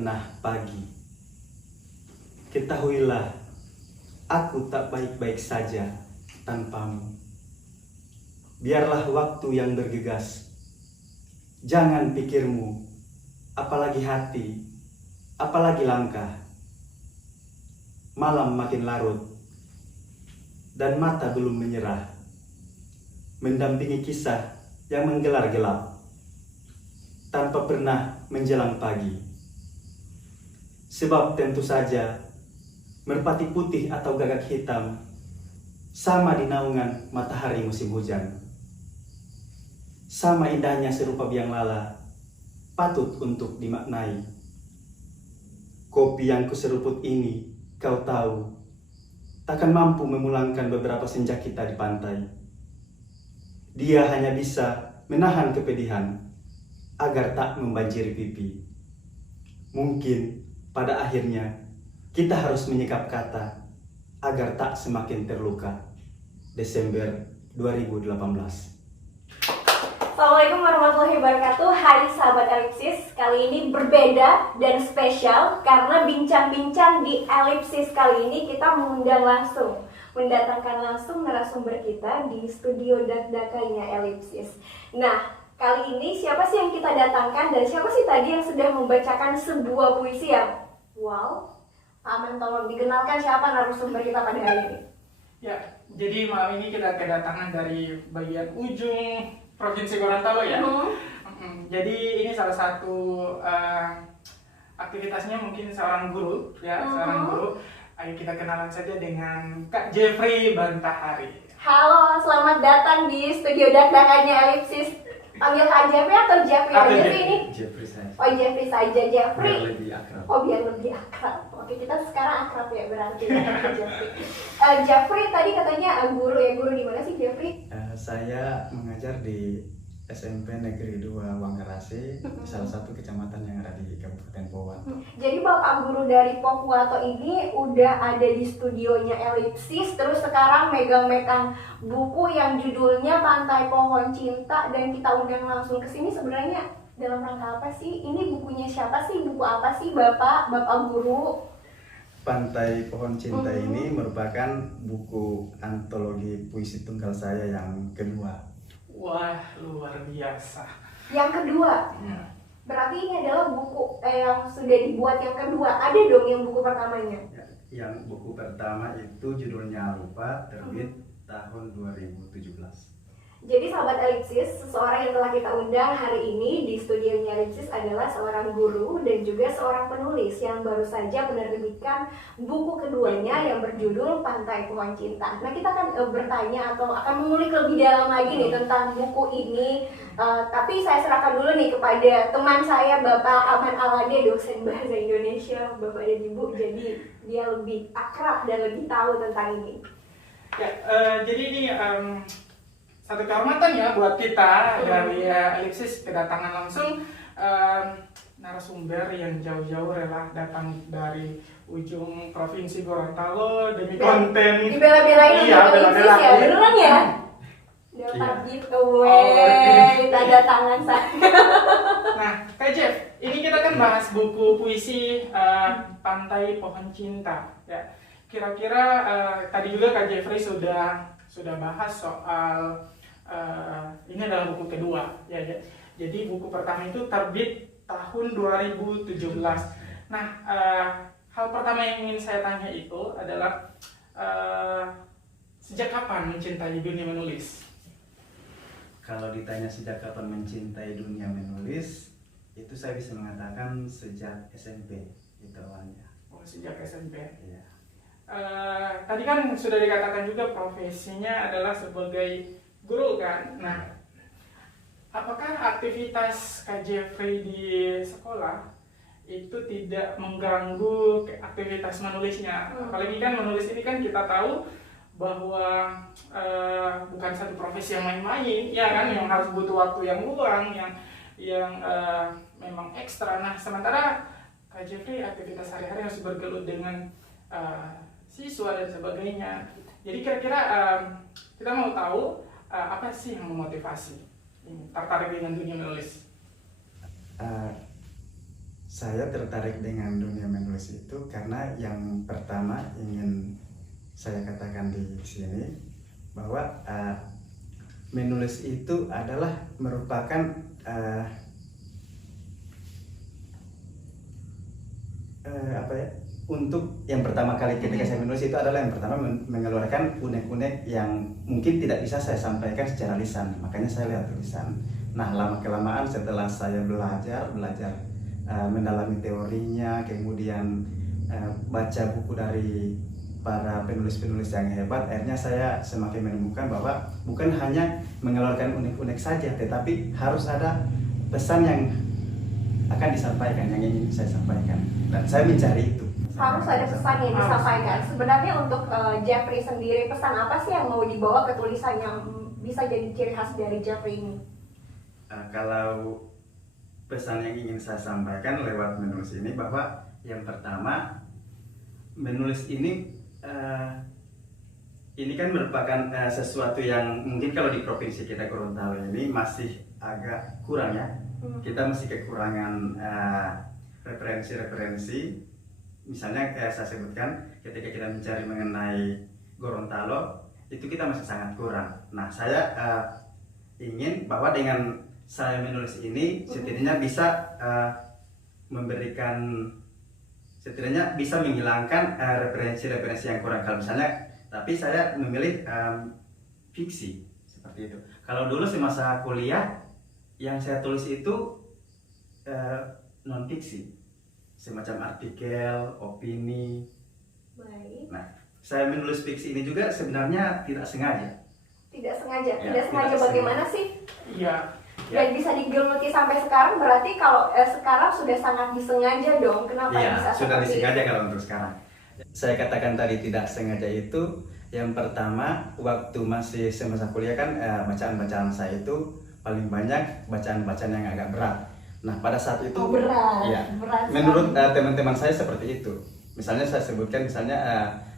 pernah pagi. Ketahuilah, aku tak baik-baik saja tanpamu. Biarlah waktu yang bergegas. Jangan pikirmu, apalagi hati, apalagi langkah. Malam makin larut, dan mata belum menyerah. Mendampingi kisah yang menggelar gelap, tanpa pernah menjelang pagi. Sebab tentu saja, merpati putih atau gagak hitam sama di naungan matahari musim hujan. Sama indahnya serupa biang lala, patut untuk dimaknai. Kopi yang kuseruput ini, kau tahu, takkan mampu memulangkan beberapa senja kita di pantai. Dia hanya bisa menahan kepedihan agar tak membanjiri pipi. Mungkin pada akhirnya kita harus menyikap kata agar tak semakin terluka. Desember 2018. Assalamualaikum warahmatullahi wabarakatuh. Hai sahabat Elipsis, kali ini berbeda dan spesial karena bincang-bincang di Elipsis kali ini kita mendatangkan langsung narasumber kita di studio dak-dakanya Elipsis. Nah, kali ini siapa sih yang kita datangkan dan siapa sih tadi yang sudah membacakan sebuah puisi yang wow? Aman, tolong dikenalkan siapa narasumber kita pada hari ini. Ya, jadi malam ini kita kedatangan dari bagian ujung Provinsi Gorontalo ya. Jadi ini salah satu aktivitasnya mungkin seorang guru ya, seorang guru. Ayo kita kenalan saja dengan Kak Jeffrey Bantahari. Halo, selamat datang di studio dak-dakannya Elipsis. Panggil Kak Jeffrey atau Jeffrey aja sih ini? Jeffrey saya. Oh, Jeffrey saja, Jeffrey. Biar lebih akrab. Oh, biar lebih akrab. Oke, kita sekarang akrab ya berarti ya, Jeffrey. Jeffrey tadi katanya guru ya, guru di mana sih Jeffrey? Saya mengajar di SMP Negeri 2 Wanggerase, salah satu kecamatan yang ada di Kabupaten Pohuwato. Jadi Bapak guru dari Pohuwato ini udah ada di studionya Elipsis, terus sekarang megang-megang buku yang judulnya Pantai Pohon Cinta, dan kita undang langsung ke sini sebenarnya dalam rangka apa sih? Ini bukunya siapa sih? Buku apa sih Bapak guru? Pantai Pohon Cinta ini merupakan buku antologi puisi tunggal saya yang kedua. Wah, luar biasa. Yang kedua? Berarti ini adalah buku yang sudah dibuat yang kedua. Ada dong yang buku pertamanya? Yang buku pertama itu judulnya Lupa, terbit tahun 2017. Jadi sahabat Elipsis, seseorang yang telah kita undang hari ini di studionya Elipsis adalah seorang guru dan juga seorang penulis yang baru saja menerbitkan buku keduanya yang berjudul Pantai Pohon Cinta. Nah, kita akan bertanya atau akan mengulik lebih dalam lagi nih tentang buku ini. Tapi saya serahkan dulu nih kepada teman saya, Bapak Aman Alade, dosen Bahasa Indonesia, Bapak dan Ibu. Jadi dia lebih akrab dan lebih tahu tentang ini. Ya, jadi ini satu kehormatan ya buat kita dari Elipsis kedatangan langsung narasumber yang jauh-jauh rela datang dari ujung Provinsi Gorontalo demi konten. Dibela-belain Iya, untuk Elipsis ya, beneran ya? Dapat giveaway, tanda tangan saya. Nah, Kak Jeff, ini kita kan bahas buku puisi Pantai Pohon Cinta ya. Kira-kira tadi juga Kak Jeffrey sudah bahas soal ini adalah buku kedua ya. Jadi buku pertama itu terbit tahun 2017. Nah, hal pertama yang ingin saya tanya itu adalah sejak kapan mencintai dunia menulis? Kalau ditanya sejak kapan mencintai dunia menulis, itu saya bisa mengatakan sejak SMP itu awalnya. Oh, sejak SMP. Iya. Tadi kan sudah dikatakan juga profesinya adalah sebagai guru kan. Nah, apakah aktivitas Kak Jeffrey di sekolah itu tidak mengganggu aktivitas menulisnya? Apalagi kan menulis ini kan kita tahu bahwa bukan satu profesi yang main-main, ya kan, yang harus butuh waktu yang luang, yang memang ekstra. Nah, sementara Kak Jeffrey aktivitas sehari-hari harus bergelut dengan siswa dan sebagainya. Jadi kira-kira kita mau tahu apa sih yang memotivasi tertarik dengan dunia menulis? Saya tertarik dengan dunia menulis itu karena yang pertama ingin saya katakan di sini bahwa menulis itu adalah merupakan untuk yang pertama kali ketika saya menulis itu adalah yang pertama mengeluarkan unek-unek yang mungkin tidak bisa saya sampaikan secara lisan, makanya saya lihat tulisan. Nah, lama kelamaan setelah saya belajar mendalami teorinya, kemudian baca buku dari para penulis-penulis yang hebat, akhirnya saya semakin menemukan bahwa bukan hanya mengeluarkan unek-unek saja, tetapi harus ada pesan yang akan disampaikan, yang ingin saya sampaikan, dan saya mencari itu. Harus ada pesan yang disampaikan. Sebenarnya untuk Jeffrey sendiri, pesan apa sih yang mau dibawa ke tulisan yang bisa jadi ciri khas dari Jeffrey ini? Kalau pesan yang ingin saya sampaikan lewat menulis ini, bahwa yang pertama, menulis ini kan merupakan sesuatu yang mungkin kalau di provinsi kita Gorontalo ini masih agak kurang ya. Kita masih kekurangan referensi-referensi. Misalnya kayak saya sebutkan, ketika kita mencari mengenai Gorontalo, itu kita masih sangat kurang. Nah, saya ingin bahwa dengan saya menulis ini setidaknya bisa setidaknya bisa menghilangkan referensi-referensi yang kurang. Kalau misalnya, tapi saya memilih fiksi seperti itu. Kalau dulu semasa kuliah yang saya tulis itu non fiksi, semacam artikel, opini. Baik. Nah, saya menulis fiksi ini juga sebenarnya tidak sengaja. Tidak sengaja. Ya, Tidak sengaja tidak bagaimana sengaja. sih? Iya. Dan bisa digeluti sampai sekarang, berarti kalau sekarang sudah sangat disengaja dong. Kenapa Iya, bisa sudah seperti disengaja itu? kalau untuk sekarang. Saya katakan tadi tidak sengaja itu, yang pertama waktu masih semasa kuliah kan bacaan-bacaan saya itu paling banyak bacaan-bacaan yang agak berat. Nah, pada saat itu Berat. ya, Berat menurut sekali. teman-teman saya seperti itu. Misalnya saya sebutkan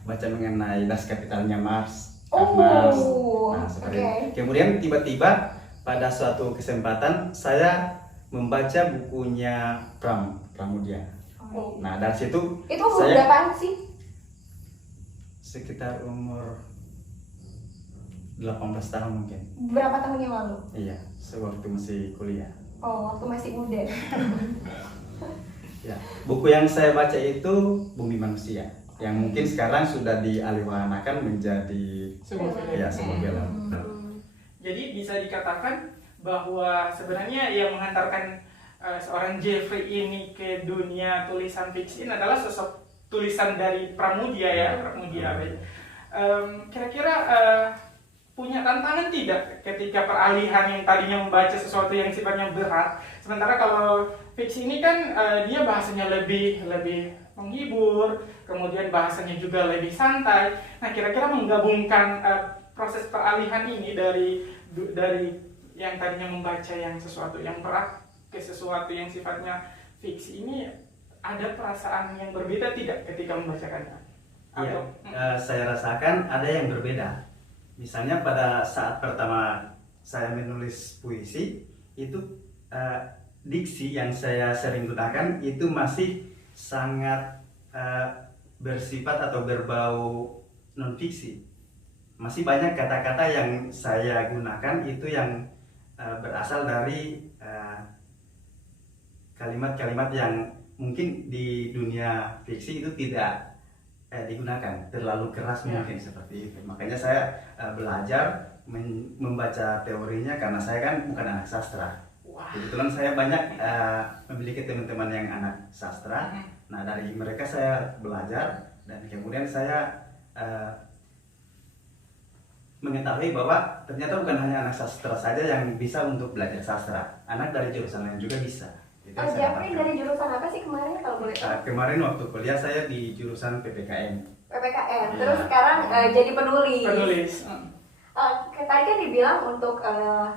baca mengenai Das Kapitalnya Marx, Mars. Nah, seperti oke. itu. Kemudian tiba-tiba pada suatu kesempatan saya membaca bukunya Pramudia. Oh. Nah, dari situ Itu umur saya berapaan sih? sekitar umur 18 tahun mungkin. Berapa tahun yang lalu? Iya, sewaktu masih kuliah. Oh, waktu masih muda. Ya, buku yang saya baca itu Bumi Manusia, yang mungkin sekarang sudah dialihwahanakan menjadi Sebuah film. ya sebuah film. Jadi bisa dikatakan bahwa sebenarnya yang menghantarkan seorang Jeffrey ini ke dunia tulisan fiksi ini adalah sosok tulisan dari Pramudia ya, Pramudia. Kira-kira punya tantangan tidak ketika peralihan yang tadinya membaca sesuatu yang sifatnya berat, sementara kalau fiksi ini kan dia bahasanya lebih menghibur, kemudian bahasanya juga lebih santai. Nah, kira-kira menggabungkan proses peralihan ini dari yang tadinya membaca yang sesuatu yang berat ke sesuatu yang sifatnya fiksi ini, ada perasaan yang berbeda tidak ketika membacakannya? Iya, saya rasakan ada yang berbeda. Misalnya pada saat pertama saya menulis puisi, itu diksi yang saya sering gunakan itu masih sangat bersifat atau berbau non fiksi. Masih banyak kata-kata yang saya gunakan itu yang berasal dari kalimat-kalimat yang mungkin di dunia fiksi itu tidak digunakan, terlalu keras mungkin seperti itu. Makanya saya belajar membaca teorinya karena saya kan bukan anak sastra. Kebetulan saya banyak memiliki teman-teman yang anak sastra. Nah, dari mereka saya belajar dan kemudian saya mengetahui bahwa ternyata bukan hanya anak sastra saja yang bisa untuk belajar sastra. Anak dari jurusan lain juga bisa. Jeffrey dari jurusan apa sih kemarin kalau boleh tahu? Kemarin waktu kuliah saya di jurusan PPKN. PPKN. Iya. Terus sekarang jadi penulis. Penulis. Tadi kan dibilang untuk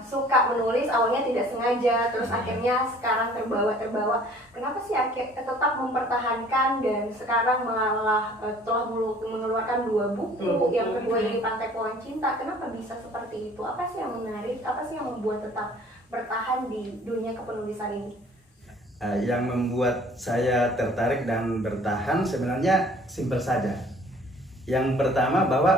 suka menulis awalnya tidak sengaja, terus akhirnya sekarang terbawa. Kenapa sih tetap mempertahankan dan sekarang malah telah mengeluarkan 2 buku, yang kedua ini Pantai Pohon Cinta. Kenapa bisa seperti itu? Apa sih yang menarik? Apa sih yang membuat tetap bertahan di dunia kepenulisan ini? Yang membuat saya tertarik dan bertahan sebenarnya simpel saja. Yang pertama bahwa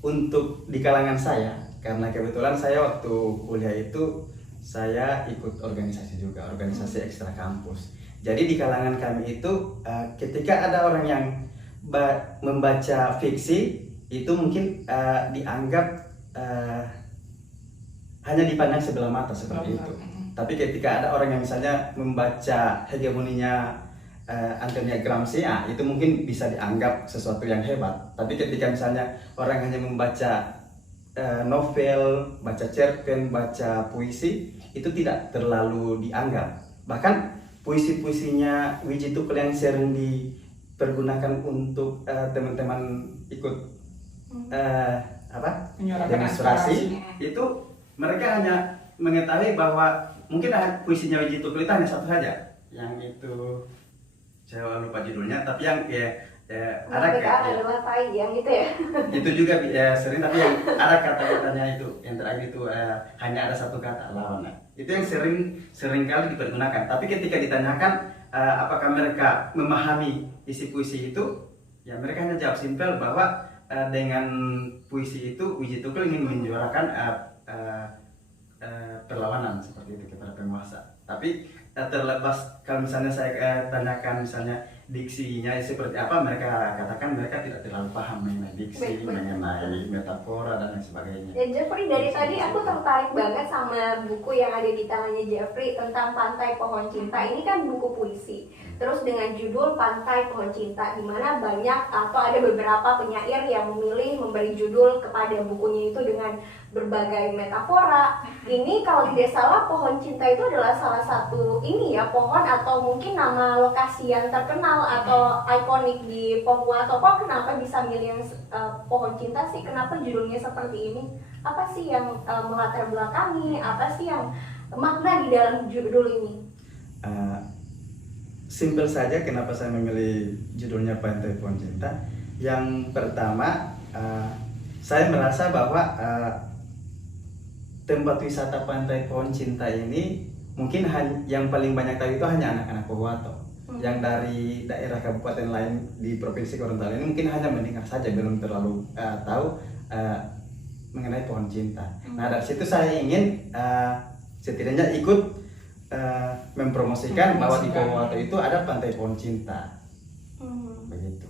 untuk di kalangan saya, karena kebetulan saya waktu kuliah itu saya ikut organisasi juga, organisasi ekstra kampus. Jadi di kalangan kami itu ketika ada orang yang membaca fiksi itu mungkin dianggap hanya dipandang sebelah mata seperti itu. Tapi ketika ada orang yang misalnya membaca hegemoninya Antonia Gramsci, itu mungkin bisa dianggap sesuatu yang hebat. Tapi ketika misalnya orang hanya membaca novel, baca cerpen, baca puisi, itu tidak terlalu dianggap. Bahkan puisi-puisinya Wiji Tukul yang sering dipergunakan untuk teman-teman ikut demonstrasi, itu mereka hanya mengetahui bahwa mungkin puisinya Wiji Tukul itu hanya satu saja, yang itu saya lupa judulnya, tapi yang ada adalah tai yang gitu ya. Itu juga sering, tapi yang ada kata-katanya itu yang terakhir itu hanya ada satu kata, lawan. Itu yang sering kali dipergunakan. Tapi ketika ditanyakan apakah mereka memahami isi puisi itu, ya mereka hanya jawab simpel bahwa dengan puisi itu Wiji Tukul ingin menyuarakan perlawanan seperti itu kepada penguasa. Tapi terlepas kalau misalnya saya tanyakan misalnya diksinya seperti apa, mereka katakan mereka tidak terlalu paham mengenai diksi, mengenai metafora dan lain sebagainya. Ya Jeffrey, dari tadi aku tertarik banget sama buku yang ada di tangannya Jeffrey tentang Pantai Pohon Cinta. Ini kan buku puisi, terus dengan judul Pantai Pohon Cinta, di mana banyak atau ada beberapa penyair yang memilih memberi judul kepada bukunya itu dengan berbagai metafora. Ini kalau tidak salah Pohon Cinta itu adalah salah satu pohon atau mungkin nama lokasi yang terkenal atau ikonik di Papua. Atau kok kenapa bisa milih yang Pohon Cinta sih? Kenapa judulnya seperti ini? Apa sih yang melatar belakangi? Apa sih yang makna di dalam judul ini? Simpel saja kenapa saya memilih judulnya Pantai Pohon Cinta. Yang pertama, saya merasa bahwa tempat wisata Pantai Pohon Cinta ini mungkin yang paling banyak tahu itu hanya anak-anak Pohuwato. Yang dari daerah kabupaten lain di Provinsi Gorontalo ini mungkin hanya mendengar saja, belum terlalu tahu mengenai pohon cinta. Nah, dari situ saya ingin setidaknya ikut mempromosikan bahwa di Pohuwato itu ada Pantai Pohon Cinta. Begitu.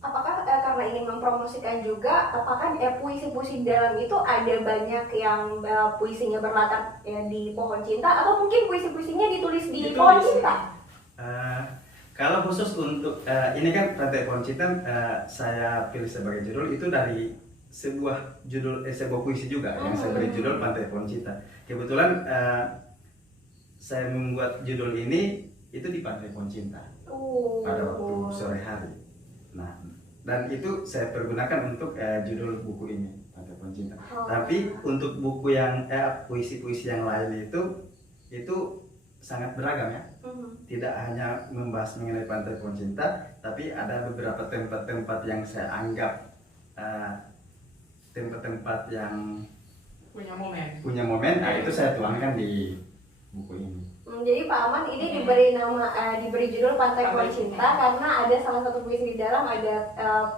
Apakah karena ingin mempromosikan juga, apakah puisi-puisi dalam itu ada banyak yang puisinya berlatar di pohon cinta, atau mungkin puisi-puisinya ditulis di pohon cinta? Kalau khusus untuk ini kan Pantai Pohon Cinta, saya pilih sebagai judul itu dari sebuah puisi juga yang saya beri judul Pantai Pohon Cinta. Kebetulan saya membuat judul ini itu di Pantai Pohon Cinta pada waktu sore hari. Nah, dan itu saya pergunakan untuk judul buku ini Pantai Pohon Cinta. Tapi untuk buku yang puisi-puisi yang lain itu sangat beragam ya. Tidak hanya membahas mengenai Pantai Pohon Cinta, tapi ada beberapa tempat-tempat yang saya anggap tempat-tempat yang punya momen. Nah, itu saya tuangkan di buku ini. Jadi Pak Aman ini diberi judul Pantai Pohon Cinta karena ada salah satu puisi di dalam, ada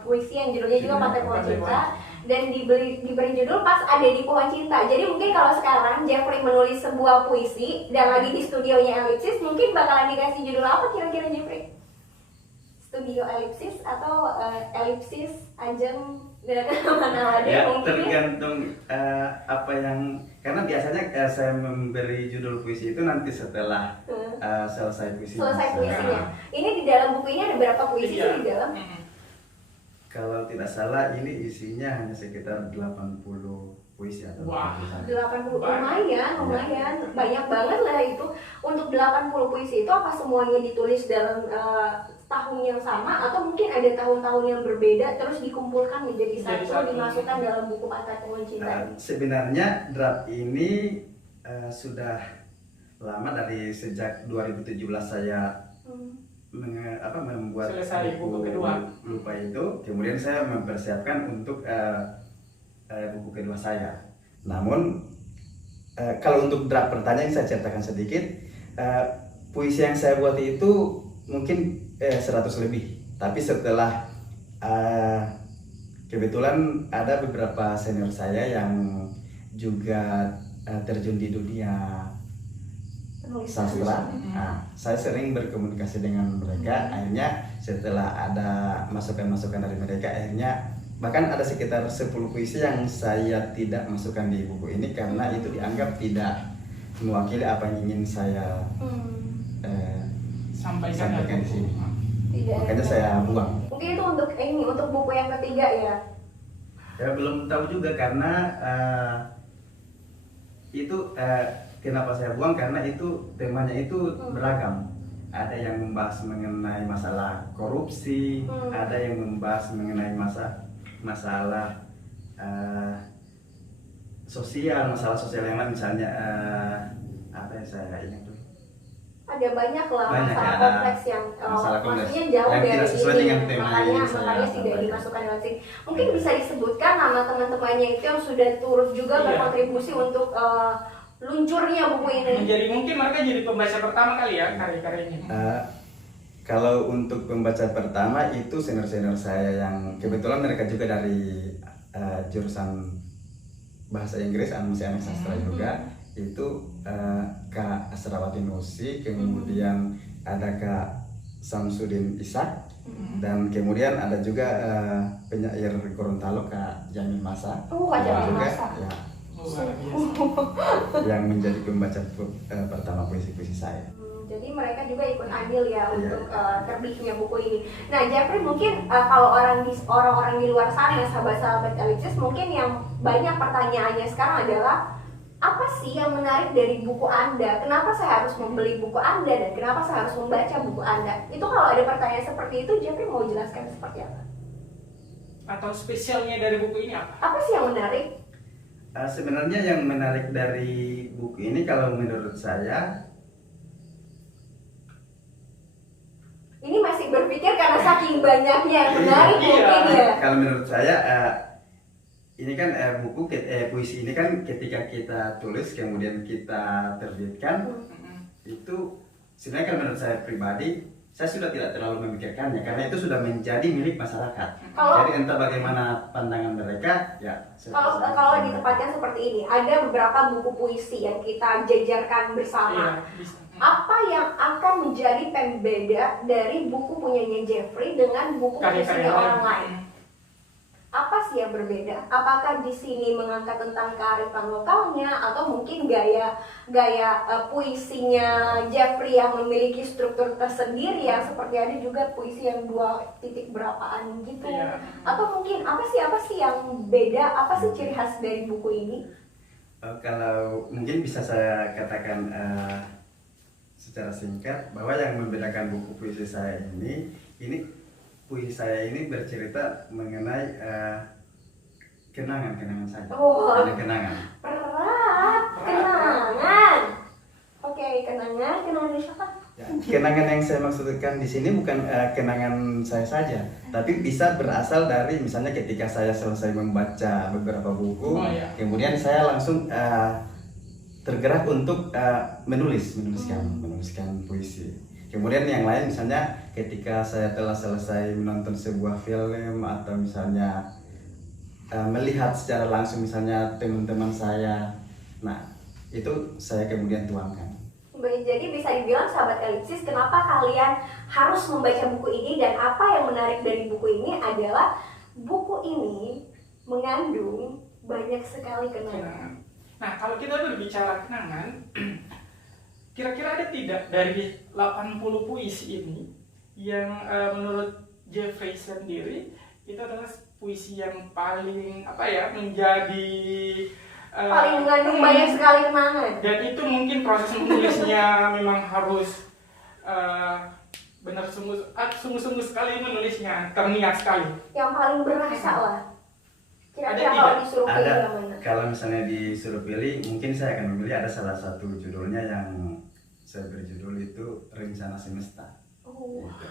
puisi yang judulnya juga Pantai Pohon Cinta, dan diberi judul pas ada di pohon cinta. Jadi mungkin kalau sekarang Jeffrey menulis sebuah puisi dan lagi di studionya Ellipsis, mungkin bakalan dikasih judul apa kira-kira Jeffrey? Studio Ellipsis atau Ellipsis Ajeng mana lagi? Ya, mungkin tergantung apa yang, karena biasanya saya memberi judul puisi itu nanti setelah selesai puisinya. Ini di dalam buku ini ada berapa puisi sih di dalam? Kalau tidak salah ini isinya hanya sekitar 80 puisi atau 80, lumayan, banyak banget lah itu. Untuk 80 puisi itu apa semuanya ditulis dalam tahun yang sama, atau mungkin ada tahun-tahun yang berbeda terus dikumpulkan menjadi satu, dimasukkan dalam buku Pantai Pohon Cinta? Sebenarnya draft ini sudah lama, dari sejak 2017 saya membuat buku kedua lupa itu, kemudian saya mempersiapkan untuk buku kedua saya. Namun kalau untuk draft pertanyaan saya ceritakan sedikit, puisi yang saya buat itu mungkin 100 lebih. Tapi setelah kebetulan ada beberapa senior saya yang juga terjun di dunia sastra. Nah, saya sering berkomunikasi dengan mereka. Akhirnya setelah ada masukan-masukan dari mereka, akhirnya bahkan ada sekitar 10 puisi yang saya tidak masukkan di buku ini karena itu dianggap tidak mewakili apa yang ingin saya sampaikan di sini. Makanya saya buang. Mungkin itu untuk buku yang ketiga ya. Ya belum tahu juga karena itu kenapa saya buang karena itu temanya itu beragam. Ada yang membahas mengenai masalah korupsi, ada yang membahas mengenai masalah masalah sosial yang lain, misalnya apa yang saya ingat tuh? Ada banyak lah Banyak, masalah ya. kompleks yang Masalah kompleks maksudnya jauh yang dari tidak sesuai ini, dengan tema makanya yang saya tidak sampaikan. dimasukkan dalam sini. Mungkin bisa disebutkan nama teman-temannya itu yang sudah turut juga Iya. berkontribusi untuk luncurnya buku ini. Jadi mungkin mereka jadi pembaca pertama kali ya karya-karyanya. Kalau untuk pembaca pertama itu senior-senior saya yang kebetulan mereka juga dari jurusan bahasa Inggris, masih anak sastra juga. Itu Kak Asrawati Nusi, kemudian ada Kak Samsudin Ishak, dan kemudian ada juga penyair Gorontalo Kak Jamil Masa. Kak Jamil juga, Masa. ya, Luar biasa. yang menjadi pembaca pertama puisi-puisi saya. Jadi mereka juga ikut andil ya Iya. untuk terbitnya buku ini. Nah, Jeffrey, mungkin kalau orang-orang di luar sana, sahabat-sahabat Elixis, mungkin yang banyak pertanyaannya sekarang adalah apa sih yang menarik dari buku Anda? Kenapa saya harus membeli buku Anda dan kenapa saya harus membaca buku Anda? Itu kalau ada pertanyaan seperti itu, Jeffrey mau jelaskan seperti apa? Atau spesialnya dari buku ini apa? Apa sih yang menarik? Sebenarnya yang menarik dari buku ini kalau menurut saya, Ini masih berpikir karena saking banyaknya yang menarik Iya. mungkin ya. kalau menurut saya ini kan puisi ini kan ketika kita tulis kemudian kita terbitkan, itu sebenarnya kalau menurut saya pribadi saya sudah tidak terlalu memikirkannya karena itu sudah menjadi milik masyarakat. Jadi entah bagaimana pandangan mereka, ya. Kalau ditempatkan seperti ini, ada beberapa buku puisi yang kita jajarkan bersama. Iya, bisa. Apa yang akan menjadi pembeda dari buku punyanya Jeffrey dengan buku puisinya orang lain? Apa sih yang berbeda? Apakah di sini mengangkat tentang kearifan lokalnya atau mungkin gaya puisinya Jeffrey yang memiliki struktur tersendiri yang seperti ada juga puisi yang 2 titik berapaan gitu? Iya. Atau mungkin apa sih yang beda? Apa sih ciri khas dari buku ini? Kalau mungkin bisa saya katakan secara singkat bahwa yang membedakan buku puisi saya ini puisi saya ini bercerita mengenai kenangan saja. Hanya kenangan. Berat, kenangan. Oke, kenangan dari siapa? Ya, kenangan yang saya maksudkan di sini bukan kenangan saya saja, tapi bisa berasal dari misalnya ketika saya selesai membaca beberapa buku, kemudian saya langsung tergerak untuk menuliskan puisi. Kemudian yang lain misalnya ketika saya telah selesai menonton sebuah film atau misalnya melihat secara langsung misalnya teman-teman saya, nah itu saya kemudian tuangkan. Jadi bisa dibilang sahabat Elixis, kenapa kalian harus membaca buku ini dan apa yang menarik dari buku ini adalah buku ini mengandung banyak sekali kenangan. Nah, kalau kita berbicara kenangan, kira-kira ada tidak dari 80 puisi ini yang menurut Jeffrey sendiri itu adalah puisi yang paling menjadi paling mengandung banyak sekali kenangan. Dan itu mungkin proses menulisnya memang harus benar sungguh-sungguh sekali menulisnya, terniat sekali. Yang paling berasa lah. Kira-kira Ada kalau tidak? disuruh pilih Ada. yang mana? Kalau misalnya disuruh pilih, mungkin saya akan memilih ada salah satu judulnya yang saya berjudul itu Rencana Semesta. Oh, Gitu.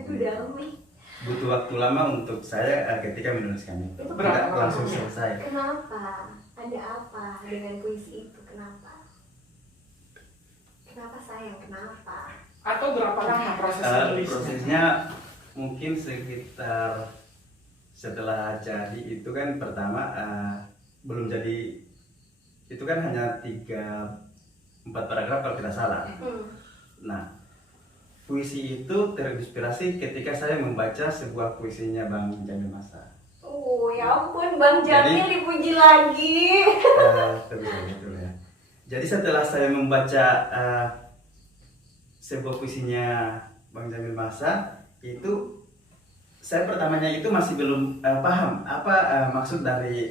itu dalam nih. Butuh waktu lama untuk saya ketika menuliskannya. Itu Tidak berapa langsung lama? selesai. Kenapa? Ada apa dengan puisi itu? Kenapa? Kenapa sayang? Kenapa? Atau berapa lama proses menulisnya? Prosesnya mungkin sekitar setelah jadi itu kan pertama belum jadi, itu kan hanya 3-4 paragraf kalau tidak salah. Nah, puisi itu terinspirasi ketika saya membaca sebuah puisinya Bang Jamil Masa. Oh ya ampun, Bang Jamil dipuji lagi. Betul ya. Jadi setelah saya membaca sebuah puisinya Bang Jamil Masa, itu saya pertamanya itu masih belum paham apa maksud dari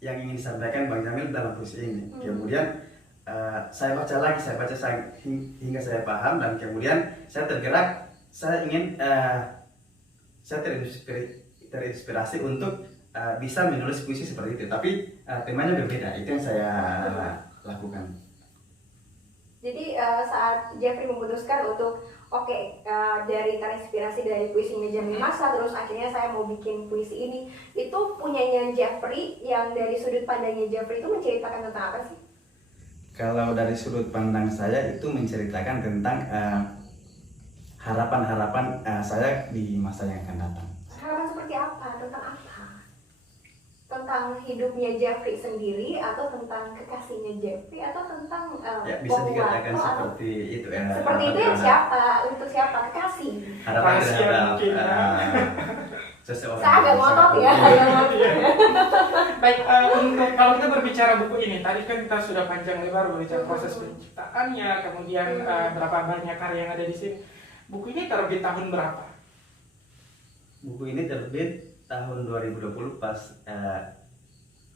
yang ingin disampaikan Bang Jamil dalam puisi ini. Kemudian saya baca lagi, hingga saya paham, dan kemudian saya tergerak, saya ingin saya terinspirasi untuk bisa menulis puisi seperti itu, tapi temanya berbeda. Itu yang saya lakukan. Jadi saat Jeffrey memutuskan untuk dari terinspirasi dari puisinya Jamil Masa, terus akhirnya saya mau bikin puisi ini, itu punyanya Jeffrey yang dari sudut pandangnya Jeffrey itu menceritakan tentang apa sih? Kalau dari sudut pandang saya itu menceritakan tentang harapan-harapan saya di masa yang akan datang. Harapan seperti apa? Tentang apa? Tentang hidupnya Jeffrey sendiri, atau tentang kekasihnya Jeffrey, atau tentang Ya, bisa dikatakan Bowato, seperti itu ya. seperti itu yang siapa? Untuk siapa? Kekasih? Harapan Rahasia terhadap mungkin, ya. seseorang. Saya agak ngotot ya. Baik, untuk kalau kita berbicara buku ini, tadi kan kita sudah panjang lebar berbicara proses penciptaannya, kemudian berapa banyak karya yang ada di sini. Buku ini terbit tahun berapa? Buku ini terbit tahun 2020 pas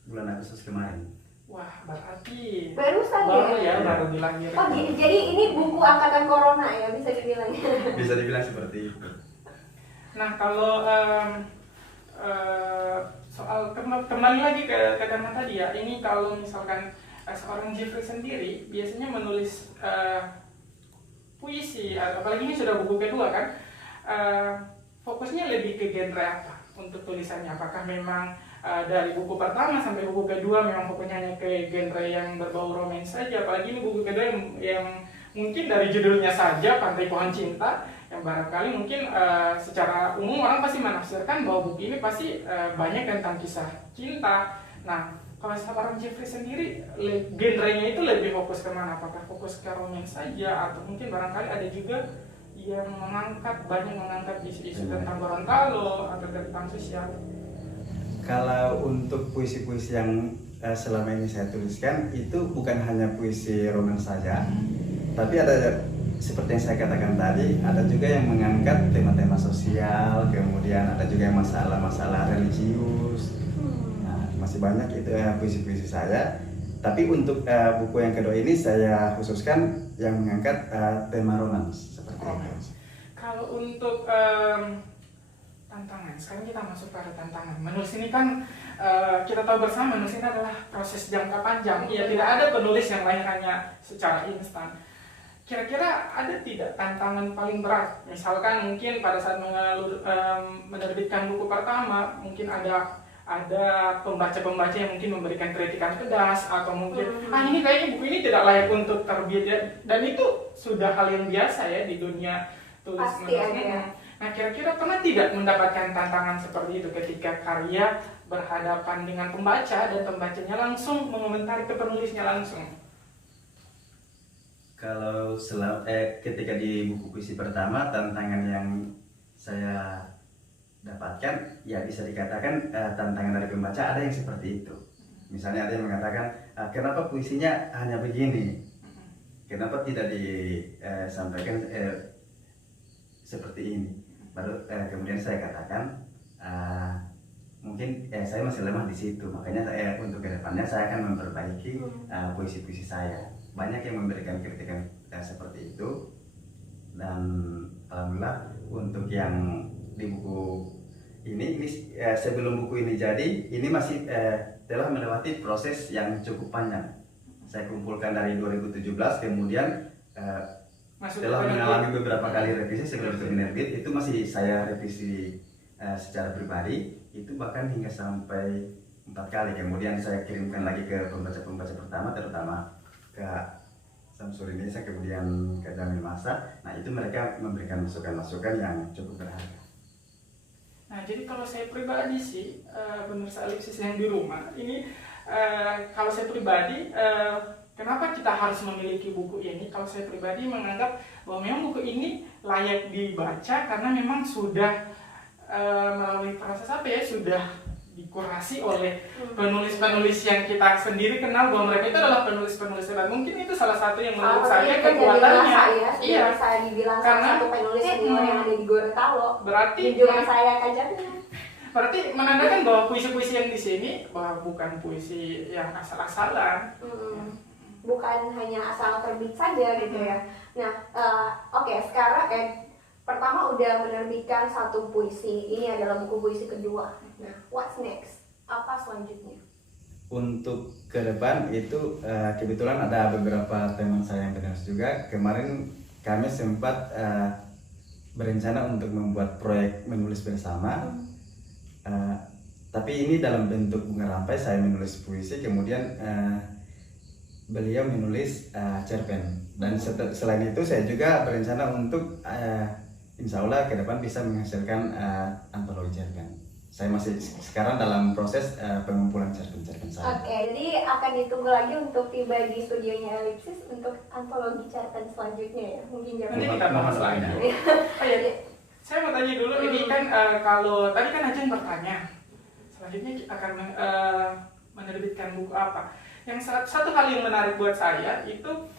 bulan Agustus kemarin. Wah, berarti Barusan baru ya? baru dilahirkan. Oh, jadi ini buku angkatan corona ya, bisa dibilang. Bisa dibilang seperti itu. Nah, kalau soal kembali lagi ke tema tadi ya, ini kalau misalkan seorang Jeffrey sendiri biasanya menulis puisi, apalagi ini sudah buku kedua kan, fokusnya lebih ke genre apa untuk tulisannya? Apakah memang dari buku pertama sampai buku kedua memang fokusnya hanya ke genre yang berbau romans saja? Apalagi ini buku kedua yang mungkin dari judulnya saja, Pantai Pohon Cinta, yang barangkali mungkin secara umum orang pasti menafsirkan bahwa buku ini pasti banyak tentang kisah cinta. Nah, kalau seorang Jeffrey sendiri, genrenya itu lebih fokus kemana? Apakah fokus ke romans saja, atau mungkin barangkali ada juga yang banyak mengangkat isu-isu tentang Gorontalo atau tentang sosial? Kalau untuk puisi-puisi yang selama ini saya tuliskan, itu bukan hanya puisi romans saja, tapi ada seperti yang saya katakan tadi, ada juga yang mengangkat tema-tema sosial, kemudian ada juga yang masalah-masalah religius. Nah, masih banyak itu puisi-puisi saya. Tapi untuk buku yang kedua ini saya khususkan yang mengangkat tema romans seperti itu. Kalau untuk tantangan, sekarang kita masuk pada tantangan. Menulis ini kan kita tahu bersama, menulis ini adalah proses jangka panjang. Ya, tidak ada penulis yang lain hanya secara instan. Kira-kira ada tidak tantangan paling berat? Misalkan mungkin pada saat menerbitkan buku pertama, mungkin ada pembaca-pembaca yang mungkin memberikan kritikan pedas, atau mungkin ini kayaknya buku ini tidak layak untuk terbit ya. Dan itu sudah hal yang biasa ya di dunia tulis menulis. Nah, kira-kira pernah tidak mendapatkan tantangan seperti itu ketika karya berhadapan dengan pembaca dan pembacanya langsung mengomentari ke penulisnya langsung? Kalau ketika di buku puisi pertama, tantangan yang saya dapatkan ya bisa dikatakan tantangan dari pembaca ada yang seperti itu. Misalnya ada yang mengatakan kenapa puisinya hanya begini, kenapa tidak disampaikan seperti ini. Baru kemudian saya katakan mungkin saya masih lemah di situ, makanya untuk kedepannya saya akan memperbaiki puisi-puisi saya. Banyak yang memberikan kritikan seperti itu, dan alhamdulillah untuk yang di buku ini sebelum buku ini jadi, ini masih telah melewati proses yang cukup panjang. Saya kumpulkan dari 2017, kemudian setelah mengalami beberapa kali revisi sebelum itu menerbit, itu masih saya revisi secara pribadi, itu bahkan hingga sampai 4 kali. Kemudian saya kirimkan lagi ke pembaca-pembaca pertama, terutama ke Samsuri Desa, kemudian ke Jamil Masa. Nah itu mereka memberikan masukan-masukan yang cukup berharga. Nah, jadi kalau saya pribadi sih, menurut Alexis yang di rumah ini, kalau saya pribadi, kenapa kita harus memiliki buku ini? Kalau saya pribadi menganggap bahwa memang buku ini layak dibaca karena memang sudah melalui proses apa ya, sudah dikurasi oleh penulis-penulis yang kita sendiri kenal bahwa mereka itu adalah penulis-penulis hebat. Mungkin itu salah satu yang menurut saya kekuatannya. Iya, saya dibilang karena salah satu penulis senior yang ada di Gorontalo. Berarti Junjungan saya kajarnya. berarti menandakan bahwa puisi-puisi yang di sini bahwa bukan puisi yang asal-asalan. Bukan hanya asal terbit saja gitu ya. Nah, oke, sekarang pertama udah menerbitkan satu puisi. Ini adalah buku puisi kedua. Nah, what's next? Apa selanjutnya? Untuk ke depan itu kebetulan ada beberapa teman saya yang penulis juga. Kemarin kami sempat berencana untuk membuat proyek menulis bersama. Tapi ini dalam bentuk bunga rampai, saya menulis puisi, kemudian beliau menulis cerpen. Dan selain itu saya juga berencana untuk insya Allah ke depan bisa menghasilkan antologi cerpen. Saya masih sekarang dalam proses pengumpulan cerpen-cerpen saya. Oke, jadi akan ditunggu lagi untuk tiba di studionya Alexis untuk antologi cerpen selanjutnya ya. Mungkin Nanti jangan. kita bahas lagi. Oh iya, saya mau tanya dulu, ini kan kalau tadi kan Ajeng bertanya, selanjutnya akan menerbitkan buku apa? Yang satu hal yang menarik buat saya itu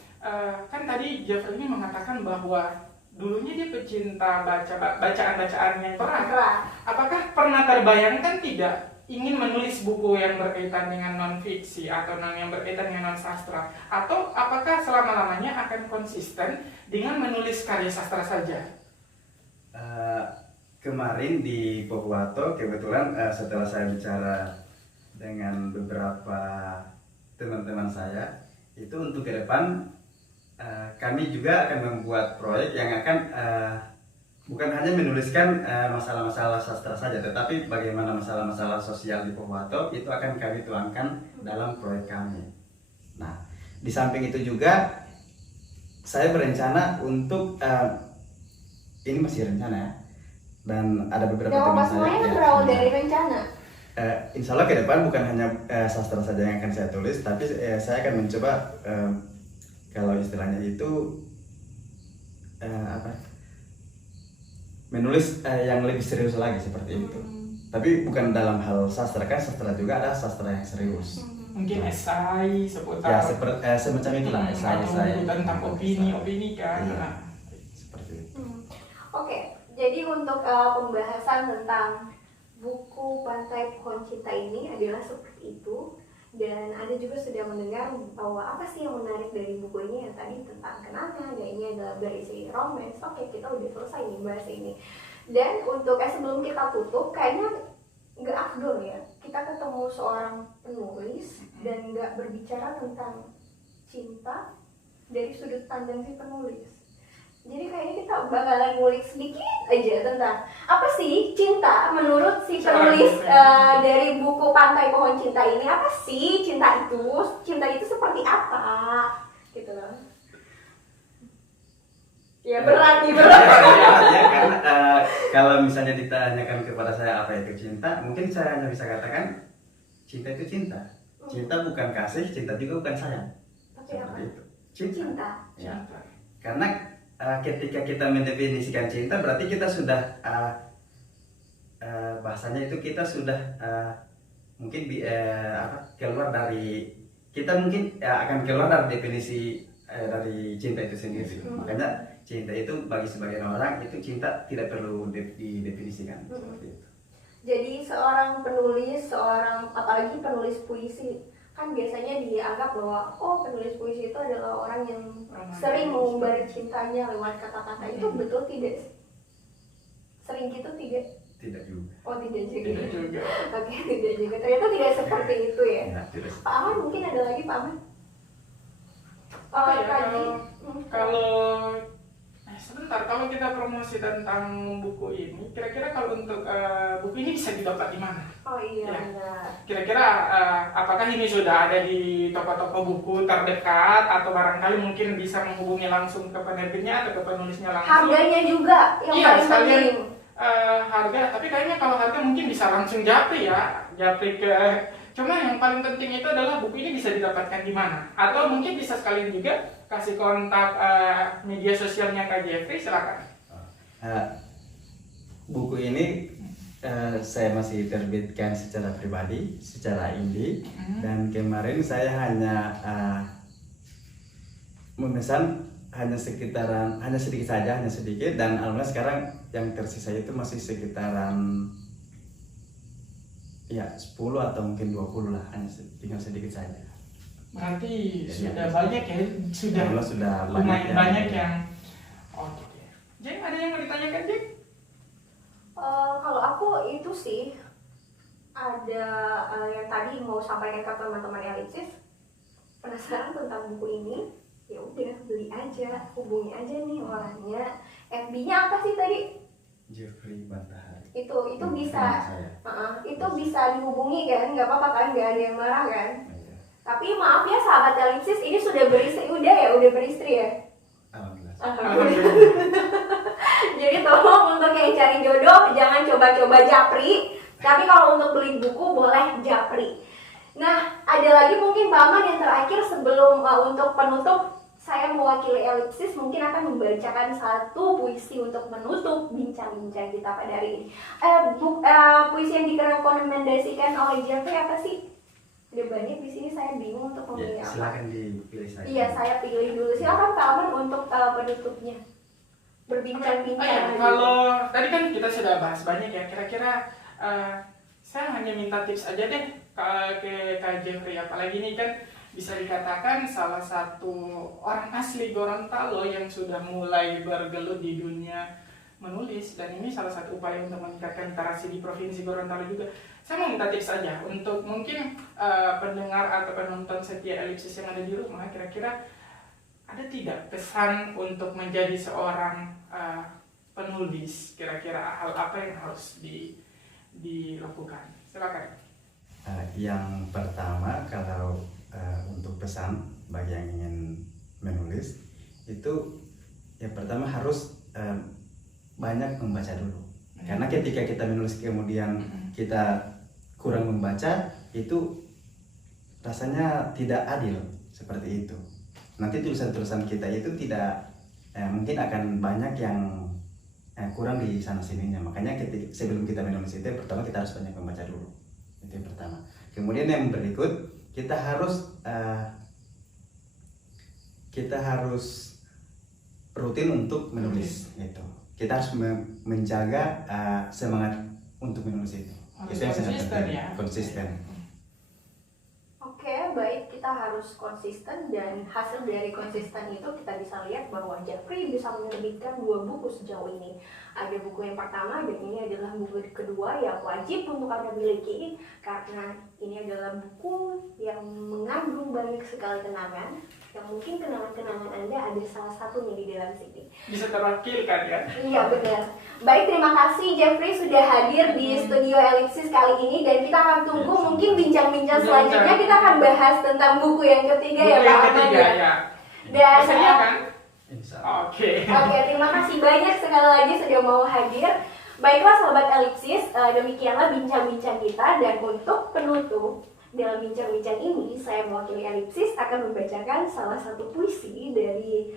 kan tadi Jeffrey ini mengatakan bahwa dulunya dia pecinta bacaan-bacaan yang berat. Apakah pernah terbayangkan tidak ingin menulis buku yang berkaitan dengan non-fiksi atau yang berkaitan dengan non-sastra? Atau apakah selama-lamanya akan konsisten dengan menulis karya sastra saja? Kemarin di Pohuwato kebetulan setelah saya bicara dengan beberapa teman-teman saya, itu untuk ke depan kami juga akan membuat proyek yang akan bukan hanya menuliskan masalah-masalah sastra saja, tetapi bagaimana masalah-masalah sosial di Pohuwato itu akan kami tuangkan dalam proyek kami. Nah, di samping itu juga saya berencana untuk ini masih rencana ya, dan ada beberapa teman saya. Semuanya kan berawal dari rencana. Insya Allah ke depan bukan hanya sastra saja yang akan saya tulis, tapi saya akan mencoba kalau istilahnya itu menulis yang lebih serius lagi seperti itu. Tapi bukan dalam hal sastra, kan sastra juga ada sastra yang serius. Mungkin esai seputar Ya semacam itulah esai tentang opini kan. Iya. Nah, Seperti itu. Oke, jadi untuk pembahasan tentang buku Pantai Pohon Cinta ini adalah seperti itu. Dan Anda juga sudah mendengar bahwa apa sih yang menarik dari buku ini, yang tadi tentang kenangan, dan ini adalah berisi romance. Oke, kita udah selesai nih bahas ini. Dan untuk sebelum kita tutup, kayaknya nggak afdol ya kita ketemu seorang penulis dan nggak berbicara tentang cinta dari sudut pandang si penulis. Jadi kayaknya kita bakalan ngulik sedikit aja tentang apa sih cinta menurut si penulis dari buku Pantai Pohon Cinta ini. Apa sih cinta itu? Cinta itu seperti apa? Gitu loh. Ya berat nih, berat. Ya, karena kalau misalnya ditanyakan kepada saya apa itu cinta, mungkin saya hanya bisa katakan cinta itu cinta. Cinta bukan kasih, cinta juga bukan sayang. Tapi apa? Seperti itu. Cinta. Ya. Karena ketika kita mendefinisikan cinta berarti kita sudah bahasanya itu kita sudah mungkin keluar dari kita mungkin akan keluar dari definisi dari cinta itu sendiri. Makanya cinta itu bagi sebagian orang itu cinta tidak perlu didefinisikan seperti itu. Jadi seorang penulis, apalagi penulis puisi, kan biasanya dianggap bahwa penulis puisi itu adalah orang yang sering mengumbar cintanya lewat kata-kata. Itu betul tidak? Sering gitu tidak? Tidak juga. Oh tidak juga. tidak juga. Oke, tidak juga. Ternyata tidak seperti itu ya. Ya, tidak. Pak Ahmad mungkin ada lagi Pak Ahmad? Kalau sebentar, kalau kita promosi tentang buku ini, kira-kira kalau untuk buku ini bisa didapat di mana? Oh iya Ya. benar. Kira-kira apakah ini sudah ada di toko-toko buku terdekat atau barangkali mungkin bisa menghubungi langsung ke penerbitnya atau ke penulisnya langsung? Harganya juga yang Iya, paling sekalian penting. harga, tapi kayaknya kalau harga mungkin bisa langsung japri ya, japri ke. Cuma yang paling penting itu adalah buku ini bisa didapatkan di mana? Atau mungkin bisa sekalian juga kasih kontak media sosialnya Kak Jeffrey, silakan. Buku ini saya masih terbitkan secara pribadi, secara indie, dan kemarin saya hanya memesan hanya sedikit saja, hanya sedikit, dan alhamdulillah sekarang yang tersisa itu masih sekitaran ya 10 atau mungkin 20 lah, hanya tinggal sedikit saja. Berarti Jadi sudah ya, banyak ya, sudah lumayan banyak ya. yang. Oke. Jeng, ada yang mau ditanyakan, Jeng? Kalau aku itu sih ada yang tadi mau sampaikan ke teman-teman Elipsis, penasaran tentang buku ini, ya udah beli aja, hubungi aja nih orangnya. FB-nya apa sih tadi? Jeffrey Bantahari. Itu bisa, Saya. itu bisa dihubungi kan, nggak apa-apa kan, nggak ada yang marah kan. Iya. Tapi maaf ya sahabat Elipsis, ini sudah beristri, udah beristri ya. Alhamdulillah. Alhamdulillah. Jadi tolong untuk yang cari jodoh jangan coba-coba japri. Tapi kalau untuk beli buku boleh japri. Nah, ada lagi mungkin Pak Aman yang terakhir sebelum untuk penutup, saya mewakili Elipsis mungkin akan membacakan satu puisi untuk menutup bincang-bincang kita pada hari ini. Puisi yang direkomendasikan oleh Jeffrey apa sih? Ada banyak di sini, saya bingung untuk memilih Ya, apa. silakan dipilih saja. Iya, saya pilih dulu. Silakan Pak Aman untuk penutupnya. Berbincang-bincang. Kalau tadi kan kita sudah bahas banyak ya, kira-kira saya hanya minta tips aja deh ke Kak Jeffrey, apalagi ini kan bisa dikatakan salah satu orang asli Gorontalo yang sudah mulai bergelut di dunia menulis, dan ini salah satu upaya untuk meningkatkan literasi di Provinsi Gorontalo juga. Saya mau minta tips saja untuk mungkin pendengar atau penonton setia Elipsis yang ada di rumah, kira-kira ada tidak pesan untuk menjadi seorang penulis, kira-kira hal apa yang harus dilakukan? Silakan. Yang pertama, kalau untuk pesan bagi yang ingin menulis itu, yang pertama harus banyak membaca dulu. Karena ketika kita menulis kemudian kita kurang membaca, itu rasanya tidak adil seperti itu. Nanti tulisan-tulisan kita itu tidak mungkin akan banyak yang kurang di sana sininya. Makanya sebelum kita menulis itu, pertama kita harus banyak membaca dulu. Itu yang pertama. Kemudian yang berikut, kita harus rutin untuk menulis itu. Kita harus menjaga semangat untuk menulis itu. Harus Itu yang sangat konsisten penting. ya. Konsisten. Oke, baik, kita harus konsisten, dan hasil dari konsisten itu kita bisa lihat bahwa Jeffrey bisa menerbitkan 2 buku sejauh ini. Ada buku yang pertama dan ini adalah buku kedua yang wajib untuk Anda miliki, karena ini adalah buku yang mengandung banyak sekali kenangan, yang mungkin kenangan-kenangan Anda ada salah satunya di dalam sini. Bisa terwakilkan ya. Iya benar. Baik, terima kasih Jeffrey sudah hadir di studio Elipsis kali ini, dan kita akan tunggu mungkin bincang-bincang selanjutnya. Kita akan bahas tentang buku yang ketiga ya Pak Aman ya. Dan Bersedia kan? Insya Allah. Oke. Oke, terima kasih banyak sekali lagi sudah mau hadir. Baiklah sahabat Elipsis, demikianlah bincang-bincang kita, dan untuk penutup dalam bincang-bincang ini, saya mewakili Elipsis akan membacakan salah satu puisi dari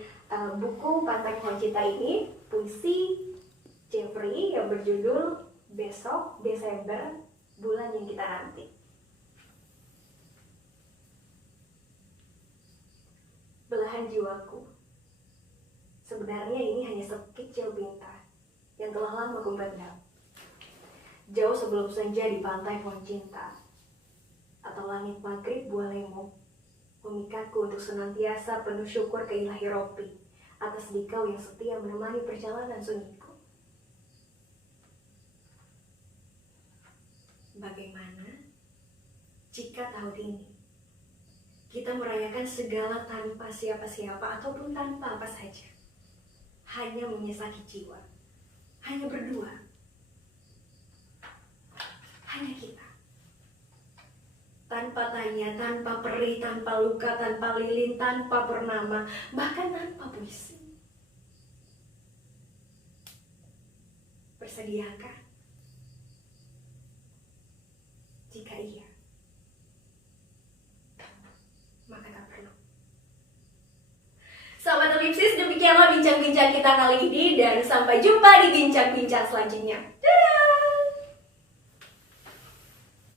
buku Pantai Pohon Cinta ini, puisi Jeffrey yang berjudul Besok Desember Bulan Yang Kita Nanti. Belahan jiwaku, sebenarnya ini hanya sekecil bintang yang telah lama kumpendam. Jauh sebelum senja di pantai pohon cinta, atau langit maghrib buah lemo, memikatku untuk senantiasa penuh syukur ke Ilahi Robi atas dikau yang setia menemani perjalanan sunyiku. Bagaimana jika tahun ini kita merayakan segala tanpa siapa-siapa ataupun tanpa apa saja, hanya menyesaki jiwa, hanya berdua, hanya kita. Tanpa tanya, tanpa perih, tanpa luka, tanpa lilin, tanpa purnama, bahkan tanpa puisi. Bersediakah? Jika iya, maka tak perlu. Sahabat Elipsis, demikianlah bincang-bincang kita kali ini dan sampai jumpa di bincang-bincang selanjutnya. Dadah!